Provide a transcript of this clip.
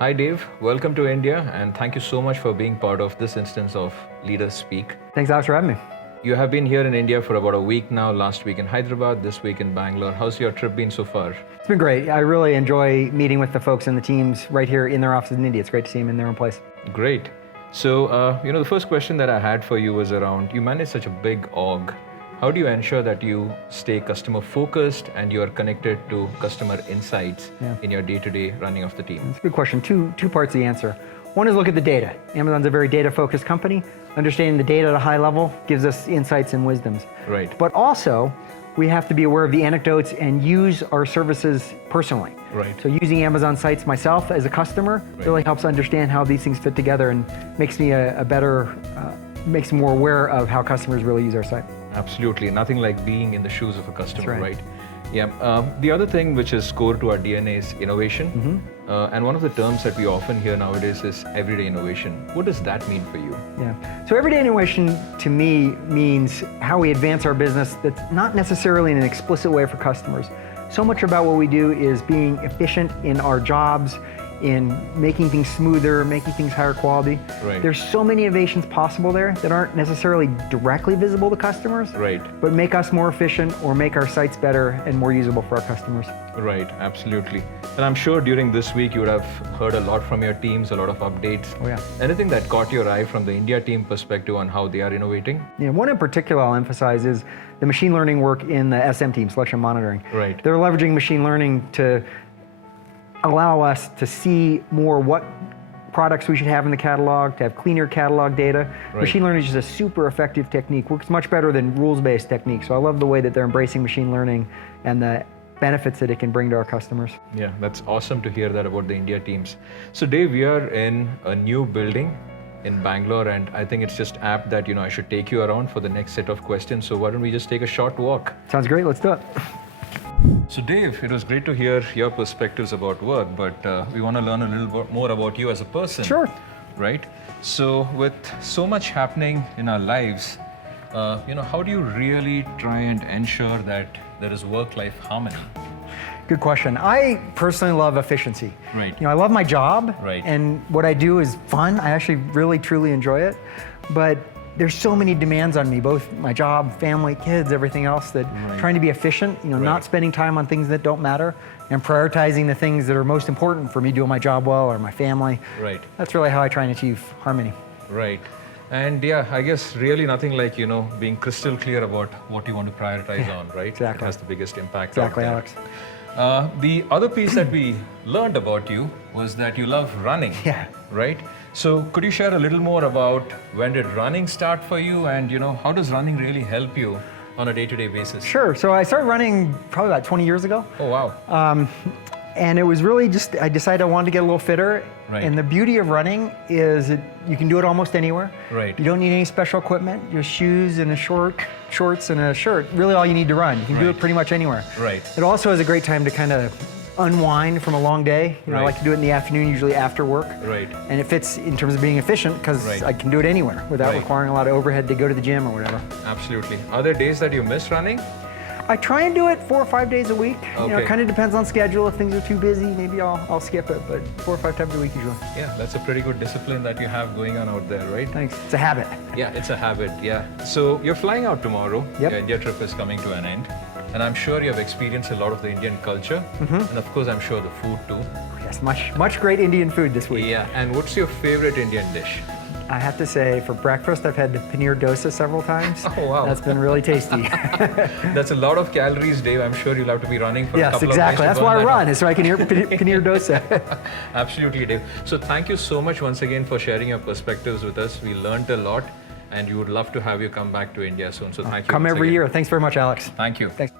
Hi Dave, welcome to India and thank you so much for being part of this instance of Leaders Speak. Thanks, Alex, for having me. You have been here in India for about a week now, last week in Hyderabad, this week in Bangalore. How's your trip been so far? It's been great. I really enjoy meeting with the folks and the teams right here in their offices in India. It's great to see them in their own place. Great. So, the first question that I had for you was around, you manage such a big org. How do you ensure that you stay customer focused and you are connected to customer insights in your day-to-day running of the team? That's a good question. Two parts of the answer. One is look at the data. Amazon's a very data-focused company. Understanding the data at a high level gives us insights and wisdoms. Right. But also, we have to be aware of the anecdotes and use our services personally. Right. So using Amazon sites myself as a customer really helps understand how these things fit together and makes me makes me more aware of how customers really use our site. Absolutely. Nothing like being in the shoes of a customer, That's right. Yeah. The other thing which is core to our DNA is innovation. And one of the terms that we often hear nowadays is everyday innovation. What does that mean for you? Yeah. So everyday innovation to me means how we advance our business that's not necessarily in an explicit way for customers. So much about what we do is being efficient in our jobs, in making things smoother, making things higher quality. Right. There's so many innovations possible there that aren't necessarily directly visible to customers, Right. but make us more efficient or make our sites better and more usable for our customers. Right, absolutely. And I'm sure during this week you would have heard a lot from your teams, a lot of updates. Oh yeah. Anything that caught your eye from the India team perspective on how they are innovating? Yeah, one in particular I'll emphasize is the machine learning work in the SM team, selection monitoring. Right. They're leveraging machine learning to allow us to see more what products we should have in the catalog, to have cleaner catalog data. Right. Machine learning is just a super effective technique, works much better than rules-based techniques. So I love the way that they're embracing machine learning and the benefits that it can bring to our customers. Yeah, that's awesome to hear that about the India teams. So Dave, we are in a new building in Bangalore and I think it's just apt that I should take you around for the next set of questions. So why don't we just take a short walk? Sounds great, let's do it. So Dave, it was great to hear your perspectives about work, but we want to learn a little bit more about you as a person. Sure. Right? So with so much happening in our lives, how do you really try and ensure that there is work-life harmony? Good question. I personally love efficiency. Right. I love my job, Right. and what I do is fun. I actually really, truly enjoy it. But there's so many demands on me, both my job, family, kids, everything else, that trying to be efficient, not spending time on things that don't matter, and prioritizing the things that are most important for me doing my job well or my family. Right. That's really how I try and achieve harmony. Right. And yeah, I guess really nothing like, being crystal clear about what you want to prioritize on, right? Exactly. It has the biggest impact. Exactly, out there. Alex. The other piece that we learned about you was that you love running. Yeah. Right? So could you share a little more about when did running start for you and how does running really help you on a day-to-day basis? Sure. So I started running probably about 20 years ago. Oh, wow. And it was really just, I decided I wanted to get a little fitter. Right. And the beauty of running is that you can do it almost anywhere. Right. You don't need any special equipment, just shoes and shorts and a shirt. Really all you need to run. You can do it pretty much anywhere. Right. It also is a great time to kind of unwind from a long day. I like to do it in the afternoon, usually after work. Right. And it fits in terms of being efficient because I can do it anywhere without requiring a lot of overhead to go to the gym or whatever. Absolutely. Are there days that you miss running? I try and do it 4 or 5 days a week. Okay. It kind of depends on schedule. If things are too busy, maybe I'll skip it, but 4 or 5 times a week usually. Yeah, that's a pretty good discipline that you have going on out there, right? Thanks. It's a habit. Yeah, it's a habit, yeah. So you're flying out tomorrow. Yep. Your India trip is coming to an end. And I'm sure you have experienced a lot of the Indian culture. And of course, I'm sure the food too. Yes, much great Indian food this week. Yeah, and what's your favorite Indian dish? I have to say, for breakfast, I've had the paneer dosa several times. Oh, wow. That's been really tasty. That's a lot of calories, Dave. I'm sure you'll have to be running for a Yes, couple exactly. of days. That's why I run, is so I can hear paneer dosa. Absolutely, Dave. So thank you so much once again for sharing your perspectives with us. We learned a lot and we would love to have you come back to India soon. So thank you. Come once every again. year. Thanks very much, Alex. Thank you. Thanks.